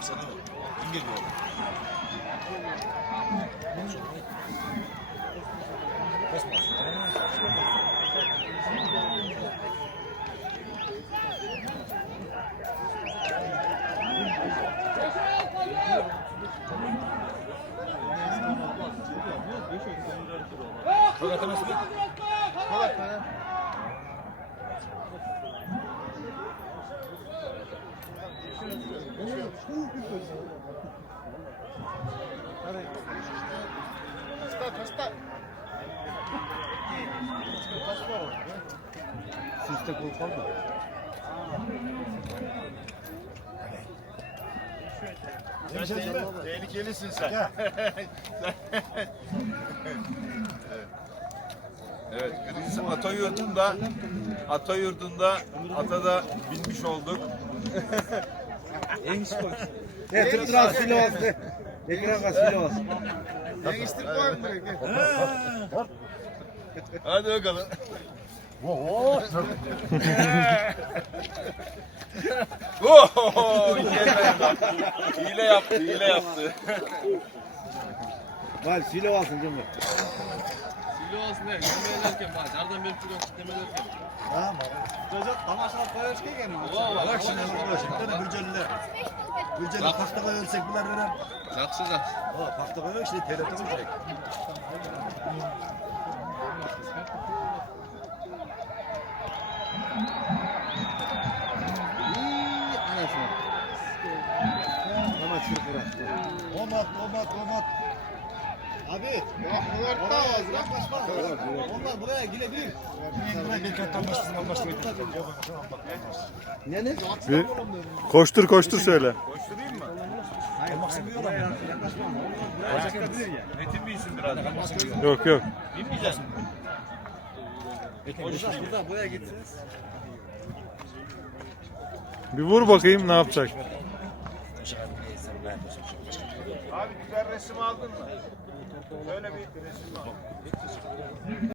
없어도 인게 좋아. Давай, давай, давай. Siste kol kaldı. Tehlikelisin sen. evet, bizim Atayurdu'nda Atayurdu'nda Atada binmiş olduk. Ne tıktıran silah ne? Ekran silah. Hadi bakalım. Oo, hile yaptı, hile yaptı. Bak silah alsın canım. Silo olsun ne? Yemeğlerken bak. Nereden benim kilo kitlemelerken. Bak şimdi Önce de paktaka ölsek bunlar veren. Zaksı zaksı. Ha paktaka yok şimdi TRT olacak. Omat, omat, omat. Abi, Onlar buraya girebilir. buraya bir kattan başlasın, başlayalım. Ne ne? Bir koştur koştur söyle. Koşturayım mı? Metin binsin biraz. Yok yok. Binmeyeceksin. Burada buraya gitsiniz. Bir vur bakayım ne yapacak. Abi güzel resim aldın mı? Böyle bir resim al.